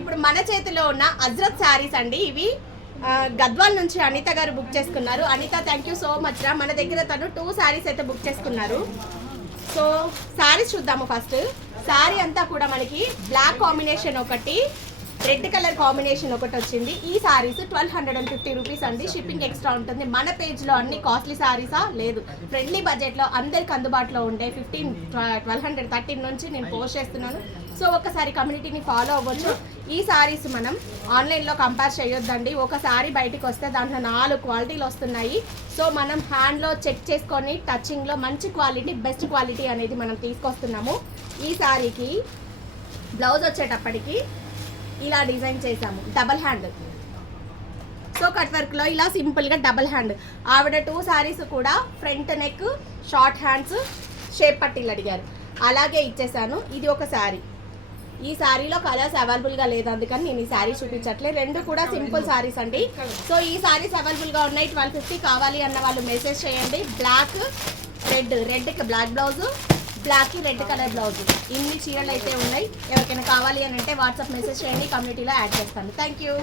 ఇప్పుడు మన చేతిలో ఉన్న హజ్రత్ శారీస్ అండి. ఇవి గద్వాల్ నుంచి అనిత గారు బుక్ చేసుకున్నారు. Anitha thank you so much రా. మన దగ్గర తను 2 శారీస్ అయితే బుక్ చేసుకున్నారు. సో శారీస్ చూద్దాము. ఫస్ట్ శారీ అంతా కూడా మనకి బ్లాక్ కాంబినేషన్ ఒకటి, రెడ్ కలర్ కాంబినేషన్ ఒకటి వచ్చింది. ఈ శారీస్ 1250 రూపీస్ అండి. షిప్పింగ్ ఎక్స్ట్రా ఉంటుంది. మన పేజ్లో అన్ని కాస్ట్లీ శారీసా లేదు, ఫ్రెండ్లీ బడ్జెట్లో అందరికి అందుబాటులో ఉండే 1213 నుంచి నేను పోస్ట్ చేస్తున్నాను. సో ఒకసారి కమ్యూనిటీని ఫాలో అవ్వచ్చు. ఈ శారీస్ మనం ఆన్లైన్లో కంపేర్ చేయొద్దండి. ఒక శారీ బయటికి వస్తే దాంట్లో 4 క్వాలిటీలు వస్తున్నాయి. సో మనం హ్యాండ్లో చెక్ చేసుకొని టచింగ్లో మంచి క్వాలిటీ, బెస్ట్ క్వాలిటీ అనేది మనం తీసుకొస్తున్నాము. ఈ శారీకి బ్లౌజ్ వచ్చేటప్పటికి ఇలా డిజైన్ చేసాము, డబల్ హ్యాండ్. సో కట్ వర్క్లో ఇలా సింపుల్గా డబల్ హ్యాండ్. ఆవిడ 2 శారీస్ కూడా front neck, short hands, shape పట్టీలు అడిగారు, అలాగే ఇచ్చేసాను. ఇది ఒక శారీ. ఈ శారీలో కలర్స్ అవైలబుల్గా లేదు, అందుకని నేను ఈ శారీ చూపించట్లేదు. 2 కూడా సింపుల్ శారీస్ అండి. సో ఈ శారీస్ అవైలబుల్గా ఉన్నాయి. 1250 కావాలి అన్న వాళ్ళు మెసేజ్ చేయండి. బ్లాక్, రెడ్కి బ్లాక్ బ్లౌజు, బ్లాక్కి రెడ్ కలర్ బ్లౌజ్, ఇన్ని చీరలు అయితే ఉన్నాయి. ఎవరికైనా కావాలి అని అంటే వాట్సాప్ మెసేజ్ చేయండి, కమ్యూనిటీలో యాడ్ చేస్తాను. Thank you.